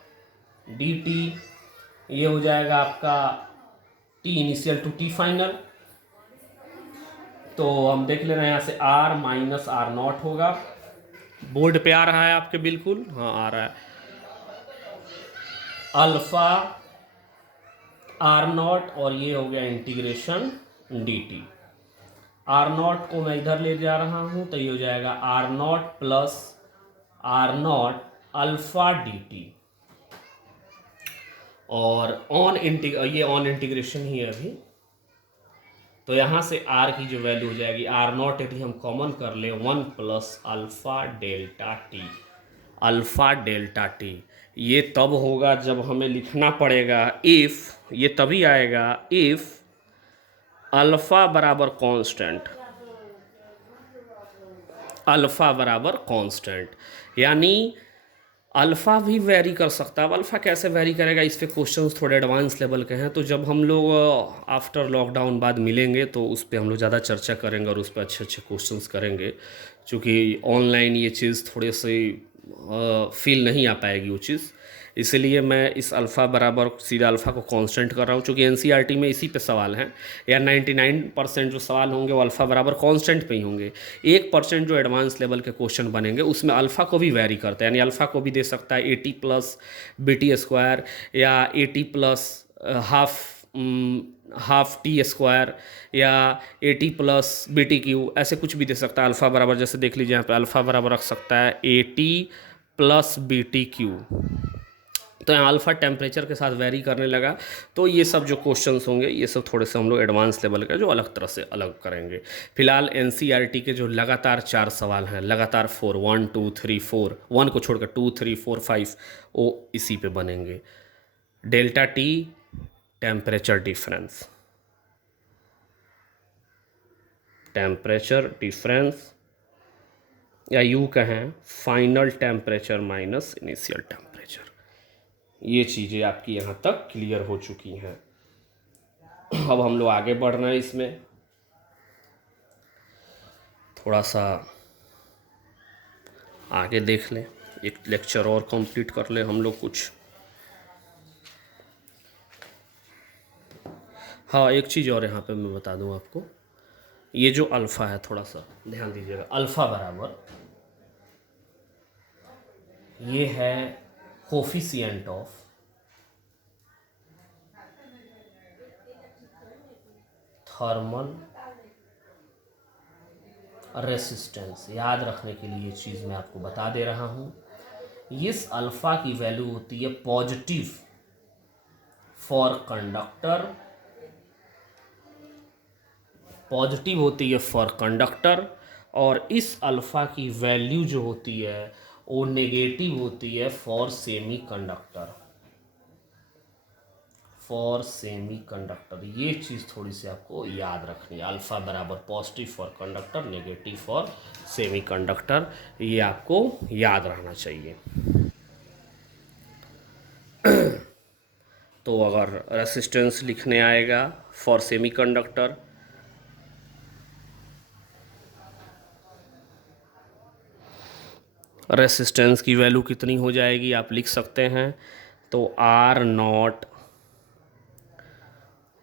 d T, ये हो जाएगा आपका T initial to T final. तो हम देख ले रहे हैं यहाँ से आर माइनस आर नॉट होगा, बोर्ड पे आ रहा है आपके, बिल्कुल हाँ आ रहा है, अल्फा आर नॉट और ये हो गया integration d T. R naught को मैं इधर ले जा रहा हूँ तो ये हो जाएगा R naught plus R naught alpha d T, और ये ऑन इंटीग्रेशन ही है अभी। तो यहाँ से आर की जो वैल्यू हो जाएगी, आर नॉट यदि हम कॉमन कर ले 1 plus alpha delta T, alpha delta T. ये तब होगा जब हमें लिखना पड़ेगा इफ़, ये तभी आएगा इफ़ अल्फा बराबर कांस्टेंट, अल्फा बराबर कांस्टेंट, यानी अल्फ़ा भी वेरी कर सकता है। अब अल्फ़ा कैसे वेरी करेगा, इस पे क्वेश्चंस थोड़े एडवांस लेवल के हैं, तो जब हम लोग आफ्टर लॉकडाउन बाद मिलेंगे तो उस पर हम लोग ज़्यादा चर्चा करेंगे और उस पर अच्छे अच्छे क्वेश्चंस करेंगे, क्योंकि ऑनलाइन ये चीज़ थोड़े से फील नहीं आ पाएगी वो चीज़, इसलिए मैं इस अल्फ़ा बराबर सीधा अल्फ़ा को कांस्टेंट कर रहा हूँ, क्योंकि एनसीईआरटी में इसी पे सवाल हैं, या 99% जो सवाल होंगे वो अल्फ़ा बराबर कांस्टेंट पे ही होंगे। 1% जो एडवांस लेवल के क्वेश्चन बनेंगे उसमें अल्फ़ा को भी वेरी करता है, यानी अल्फ़ा को भी दे सकता है 80 प्लस BT स्क्वायर, या 80 प्लस हाफ टी स्क्वायर, या 80 प्लस BT क्यू, ऐसे कुछ भी दे सकता है। अल्फ़ा बराबर जैसे देख लीजिए यहाँ पे अल्फ़ा बराबर रख सकता है 80 प्लस BT क्यू, तो यहाँ अल्फ़ा टेम्परेचर के साथ वेरी करने लगा। तो ये सब जो क्वेश्चंस होंगे ये सब थोड़े से हम लोग एडवांस लेवल का जो अलग तरह से अलग करेंगे। फिलहाल एनसीईआरटी के जो लगातार 4 सवाल हैं, लगातार 4 1 2 3 4, 1 को छोड़कर 2 3 4 5 वो इसी पे बनेंगे। Delta T temperature difference, temperature difference, या यूँ कहें final temperature minus initial temperature, ये चीज़ें आपकी यहाँ तक क्लियर हो चुकी हैं। अब हम लोग आगे बढ़ रहे हैं, इसमें थोड़ा सा आगे देख लें एक लेक्चर और कंप्लीट कर ले हम लोग कुछ। हाँ, एक चीज़ और यहाँ पे मैं बता दूँ आपको, ये जो अल्फ़ा है थोड़ा सा ध्यान दीजिएगा। अल्फ़ा बराबर ये है कोफिशिएंट ऑफ थर्मल रेसिस्टेंस। याद रखने के लिए ये चीज़ मैं आपको बता दे रहा हूँ। इस अल्फ़ा की वैल्यू होती है पॉजिटिव फॉर कंडक्टर, पॉजिटिव होती है फॉर कंडक्टर, और इस अल्फ़ा की वैल्यू जो होती है वो नेगेटिव होती है for semi conductor, for semi conductor. ये चीज़ थोड़ी सी आपको याद रखनी है। अल्फ़ा बराबर positive for conductor, negative for semi conductor, ये आपको याद रहना चाहिए। तो अगर रेसिस्टेंस लिखने आएगा फॉर सेमी कंडक्टर, रेसिस्टेंस की वैल्यू कितनी हो जाएगी आप लिख सकते हैं। तो R naught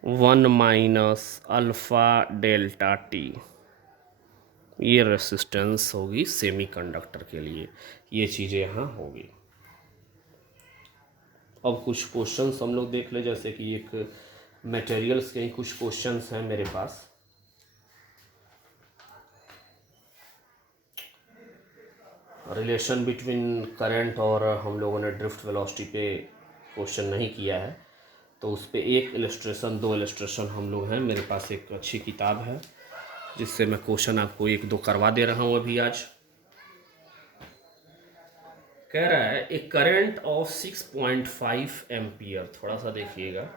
1 minus alpha delta T, ये रेसिस्टेंस होगी सेमी कंडक्टर के लिए। ये चीज़ें यहाँ होगी। अब कुछ क्वेश्चंस हम लोग देख ले, जैसे कि एक मटेरियल्स के ही कुछ क्वेश्चंस हैं मेरे पास। रिलेशन बिटवीन करंट और हम लोगों ने ड्रिफ्ट वेलोसिटी पे क्वेश्चन नहीं किया है, तो उस पर एक इलस्ट्रेशन, दो इलस्ट्रेशन हम लोग हैं मेरे पास। एक अच्छी किताब है जिससे मैं क्वेश्चन आपको एक दो करवा दे रहा हूँ अभी आज। कह रहा है ए करंट ऑफ 6.5 एम्पियर, थोड़ा सा देखिएगा।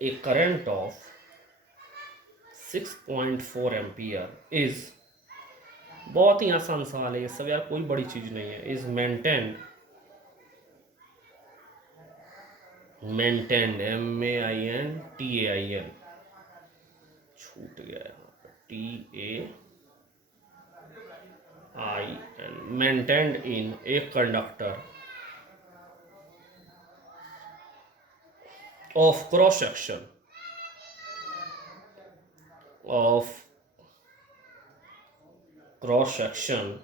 ए करंट ऑफ 6.4 एम्पियर इज, बहुत ही आसान सवाल है ये सब यार, कोई बड़ी चीज नहीं है। इज मेंटेन्ड, मेंटेन्ड MEINTAIN, छूट गया है TAIN, maintained in a conductor of cross section of cross section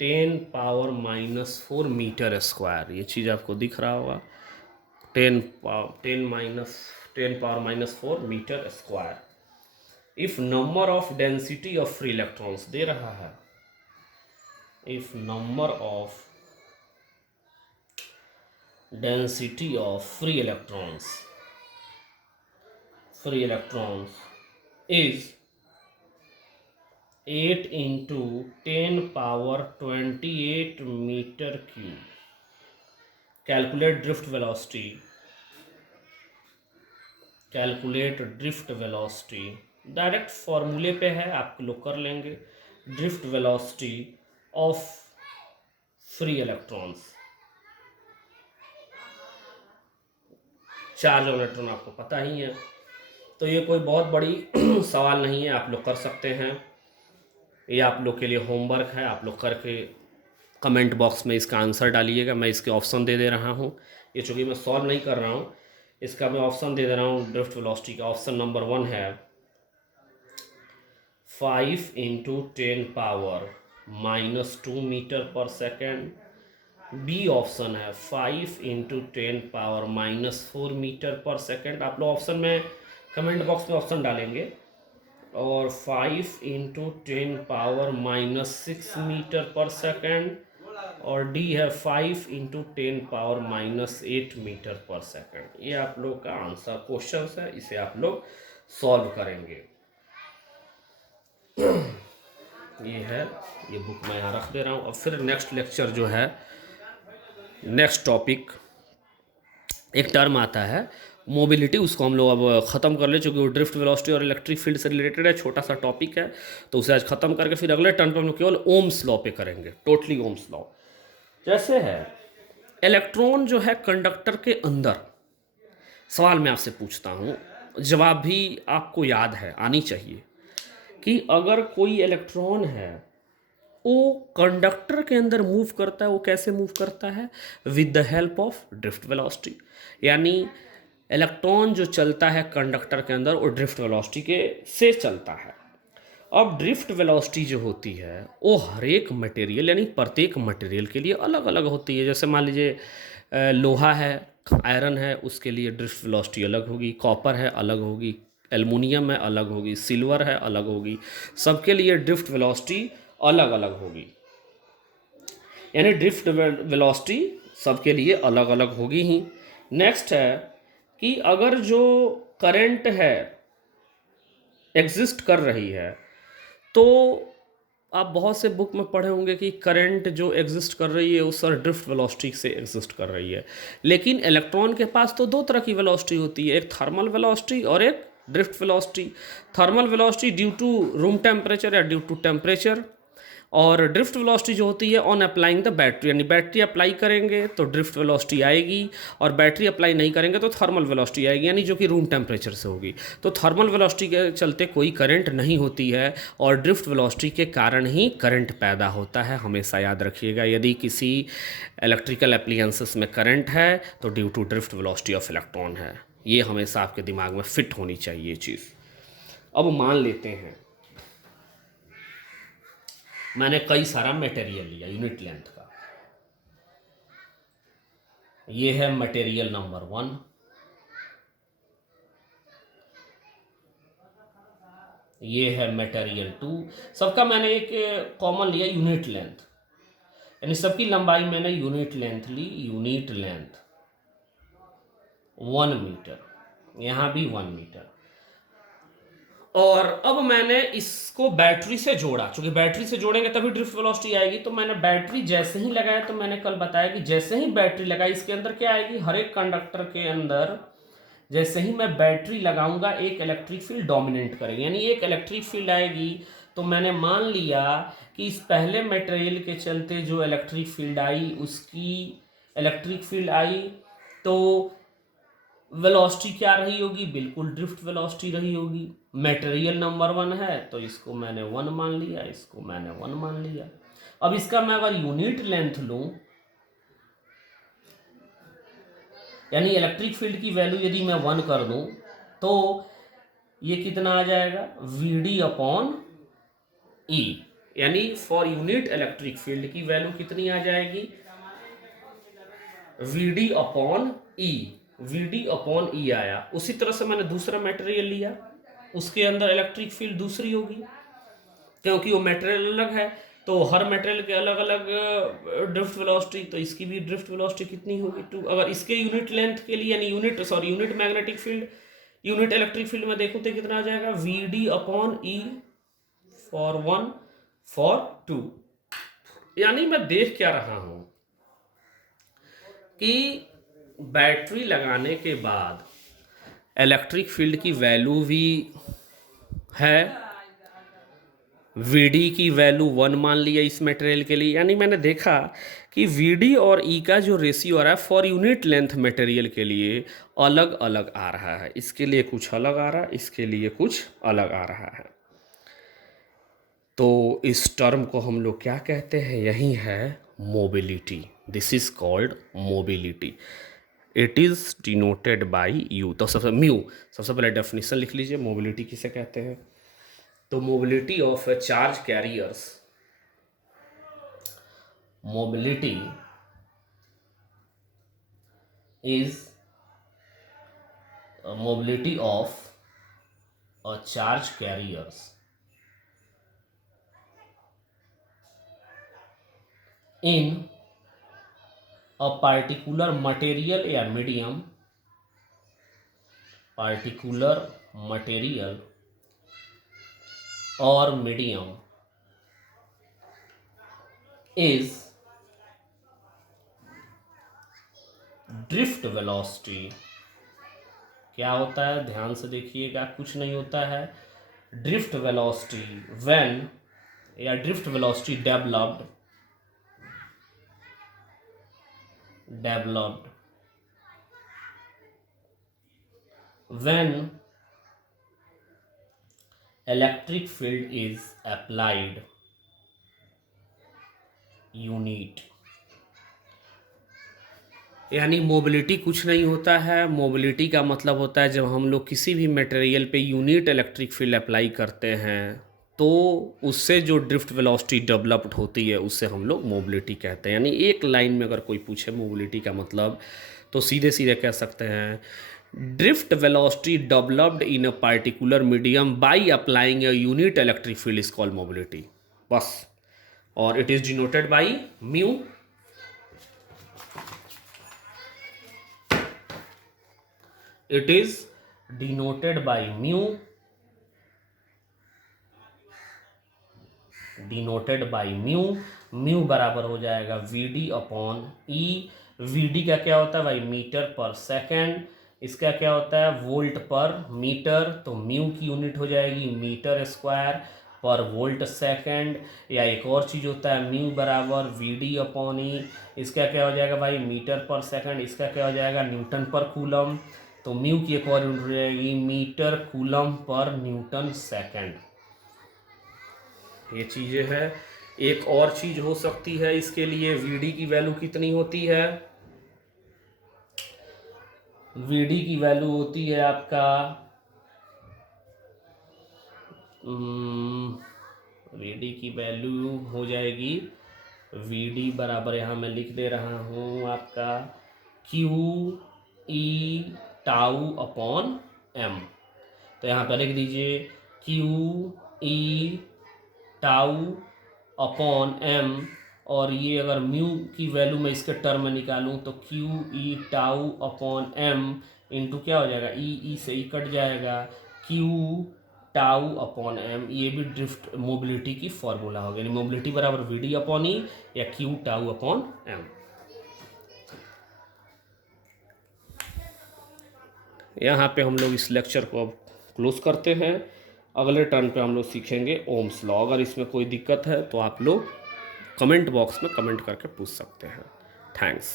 10⁻⁴ metre square. ये चीज़ आपको दिख रहा होगा, 10⁻⁴ metre square. If number of density of free electrons दे रहा है, if number of density of free electrons is 8 into 10⁻28 metre cube. Calculate drift velocity, calculate drift velocity, direct फॉर्मूले पे है, आप लोग कर लेंगे। Drift velocity of free electrons, charge on electron आपको पता ही है, तो ये कोई बहुत बड़ी सवाल नहीं है, आप लोग कर सकते हैं। ये आप लोग के लिए होमवर्क है, आप लोग करके कमेंट बॉक्स में इसका आंसर डालिएगा। मैं इसके ऑप्शन दे दे रहा हूँ, ये चूँकि मैं सॉल्व नहीं कर रहा हूँ, इसका मैं ऑप्शन दे दे रहा हूँ। ड्रिफ्ट वेलोसिटी का ऑप्शन नंबर 1 है 5 इंटू 10⁻⁻² मीटर पर सेकेंड। बी ऑप्शन है 5 इंटू 10⁻⁻4 मीटर पर सेकेंड। आप लोग ऑप्शन में कमेंट बॉक्स में ऑप्शन डालेंगे। और 5 इंटू 10⁻⁻6 मीटर पर सेकेंड, और डी है 5 इंटू 10⁻⁻8 मीटर पर सेकेंड। ये आप लोग का आंसर क्वेश्चन है, इसे आप लोग सॉल्व करेंगे। ये है, ये बुक मैं यहाँ रख दे रहा हूँ। और फिर नेक्स्ट लेक्चर जो है, नेक्स्ट टॉपिक, एक टर्म आता है मोबिलिटी, उसको हम लोग अब ख़त्म कर ले, चूँकि वो ड्रिफ्ट वेलोसिटी और इलेक्ट्रिक फील्ड से रिलेटेड है, छोटा सा टॉपिक है, तो उसे आज ख़त्म करके फिर अगले टर्म पर हम लोग केवल ओम्स लॉ पे करेंगे, टोटली ओम्स लॉ। जैसे है इलेक्ट्रॉन जो है कंडक्टर के अंदर, सवाल मैं आपसे पूछता हूँ, जवाब भी आपको याद है, आनी चाहिए। कि अगर कोई इलेक्ट्रॉन है वो कंडक्टर के अंदर मूव करता है, वो कैसे मूव करता है? With the help of drift velocity. यानी इलेक्ट्रॉन जो चलता है कंडक्टर के अंदर वो ड्रिफ्ट वेलोसिटी के से चलता है। अब ड्रिफ्ट वेलोसिटी जो होती है वो हर एक मटेरियल यानी प्रत्येक मटेरियल के लिए अलग अलग होती है। जैसे मान लीजिए लोहा है, आयरन है, उसके लिए ड्रिफ्ट वेलोसिटी अलग होगी, कॉपर है अलग होगी, एल्युमिनियम है अलग होगी, सिल्वर है अलग होगी, सबके लिए ड्रिफ्ट वेलोसिटी अलग अलग होगी। यानी ड्रिफ्ट वेलोसिटी सबके लिए अलग अलग होगी ही। नेक्स्ट है कि अगर जो करंट है एग्जिस्ट कर रही है, तो आप बहुत से बुक में पढ़े होंगे कि करंट जो एग्जिस्ट कर रही है उस सर ड्रिफ्ट वेलोसिटी से एग्जिस्ट कर रही है। लेकिन इलेक्ट्रॉन के पास तो दो तरह की वेलोसिटी होती है, एक थर्मल वेलोसिटी और एक drift velocity. Thermal velocity due to room temperature या ड्यू टू टेम्परेचर, और ड्रिफ्ट वेलोसिटी जो होती है ऑन अप्लाइंग द बैटरी, यानी बैटरी अप्लाई करेंगे तो ड्रिफ्ट वेलोसिटी आएगी, और बैटरी अप्लाई नहीं करेंगे तो थर्मल वेलोसिटी आएगी, यानी जो कि रूम टेम्परेचर से होगी। तो थर्मल वेलोसिटी के चलते कोई करंट नहीं होती है, और ड्रिफ्ट वेलोसिटी के कारण ही करंट पैदा होता है। हमेशा याद रखिएगा, यदि किसी इलेक्ट्रिकल एप्लीकेंसेस में करंट है तो due to drift velocity of electron है। ये हमेशा आपके दिमाग में फिट होनी चाहिए चीज़। अब मान लेते हैं मैंने कई सारा मटेरियल लिया यूनिट लेंथ का। ये है मटेरियल नंबर 1, ये है मटेरियल 2। सबका मैंने एक कॉमन लिया यूनिट लेंथ, यानी सबकी लंबाई मैंने यूनिट लेंथ ली। यूनिट लेंथ 1 मीटर, यहाँ भी 1 मीटर। और अब मैंने इसको बैटरी से जोड़ा, क्योंकि बैटरी से जोड़ेंगे तभी ड्रिफ्ट वेलोसिटी आएगी। तो मैंने बैटरी जैसे ही लगाया, तो मैंने कल बताया कि जैसे ही बैटरी लगाई इसके अंदर क्या आएगी, हर एक कंडक्टर के अंदर जैसे ही मैं बैटरी लगाऊंगा एक इलेक्ट्रिक फील्ड डोमिनेट करेगी, यानी एक इलेक्ट्रिक फील्ड आएगी। तो मैंने मान लिया कि इस पहले मटेरियल के चलते जो इलेक्ट्रिक फील्ड आई उसकी इलेक्ट्रिक फील्ड आई, तो वेलोसिटी क्या रही होगी? बिल्कुल ड्रिफ्ट वेलोसिटी रही होगी। मटेरियल नंबर 1 है तो इसको मैंने 1 मान लिया, इसको मैंने 1 मान लिया। अब इसका मैं अगर यूनिट लेंथ लूं, यानी इलेक्ट्रिक फील्ड की वैल्यू यदि मैं 1 कर दूं, तो ये कितना आ जाएगा? Vd अपॉन ई, यानी फॉर यूनिट इलेक्ट्रिक फील्ड की वैल्यू कितनी आ जाएगी? Vd अपॉन ई। Vd अपॉन ई आया। उसी तरह से मैंने दूसरा मटेरियल लिया, उसके अंदर इलेक्ट्रिक फील्ड दूसरी होगी, क्योंकि वो मटेरियल अलग है। तो हर मटेरियल के अलग अलग ड्रिफ्ट वेलोसिटी, तो इसकी भी ड्रिफ्ट वेलोसिटी कितनी होगी? 2। अगर इसके यूनिट लेंथ के लिए, यानी unit magnetic field, unit electric field में देखूँ तो कितना आ जाएगा? Vd upon E for 1 for 2। यानी मैं देख क्या रहा हूं कि बैटरी लगाने के बाद इलेक्ट्रिक फील्ड की वैल्यू भी है, Vd की वैल्यू 1 मान लिया इस मटेरियल के लिए। यानी मैंने देखा कि Vd और E का जो रेशियो आ रहा है फॉर यूनिट लेंथ मटेरियल के लिए अलग अलग आ रहा है। इसके लिए कुछ अलग आ रहा है, इसके लिए कुछ अलग आ रहा है। तो इस टर्म को हम लोग क्या कहते हैं? यही है mobility. This is called mobility. It is denoted by you. तो सबसे म्यू, सबसे पहले डेफिनेशन लिख लीजिए मोबिलिटी किसे कहते हैं। तो mobility of charge carriers, mobility is mobility of charge carriers in a particular material या मीडियम, पार्टिकुलर मटेरियल और मीडियम इज ड्रिफ्ट वेलोसिटी। क्या होता है? ध्यान से देखिएगा, कुछ नहीं होता है। ड्रिफ्ट वेलोसिटी व्हेन, या drift velocity developed when electric field is applied unit, यानी मोबिलिटी कुछ नहीं होता है। मोबिलिटी का मतलब होता है जब हम लोग किसी भी मटेरियल पे यूनिट इलेक्ट्रिक फील्ड अप्लाई करते हैं तो उससे जो ड्रिफ्ट वेलोसिटी डेवलप्ड होती है उससे हम लोग मोबिलिटी कहते हैं। यानी एक लाइन में अगर कोई पूछे मोबिलिटी का मतलब तो सीधे सीधे कह सकते हैं drift velocity developed in a particular medium by applying a unit electric field is called mobility, बस। और it is denoted by mu. It is denoted by mu, denoted by mu। Mu बराबर हो जाएगा VD अपॉन E। VD का क्या होता है भाई, मीटर पर सेकेंड। इसका क्या होता है, वोल्ट पर मीटर। तो म्यू की यूनिट हो जाएगी मीटर स्क्वायर पर वोल्ट सेकेंड। या एक और चीज़ होता है म्यू बराबर VD अपॉन E। इसका क्या हो जाएगा भाई, मीटर पर सेकेंड। इसका क्या हो जाएगा, न्यूटन पर कूलम। तो म्यू की एक और यूनिट हो जाएगी metre coulomb per newton second. ये चीज़ें है। एक और चीज़ हो सकती है इसके लिए, VD की वैल्यू कितनी होती है, VD की वैल्यू होती है आपका VD की वैल्यू हो जाएगी, VD बराबर यहाँ मैं लिख दे रहा हूँ आपका QE टाउ अपॉन M। तो यहाँ पर लिख दीजिए QE टाउ अपॉन M। और ये अगर म्यू की वैल्यू मैं इसके टर्म में निकालूं तो QE tau upon M into क्या हो जाएगा, E से E कट जाएगा, Q टाउ अपॉन M। ये भी ड्रिफ्ट मोबिलिटी की फॉर्मूला होगा, यानी मोबिलिटी बराबर VD अपॉन E या Q टाउ अपॉन M। यहाँ पे हम लोग इस लेक्चर को अब क्लोज करते हैं। अगले टर्न पे हम लोग सीखेंगे ओम्स लॉ। अगर इसमें कोई दिक्कत है तो आप लोग कमेंट बॉक्स में कमेंट करके पूछ सकते हैं। थैंक्स।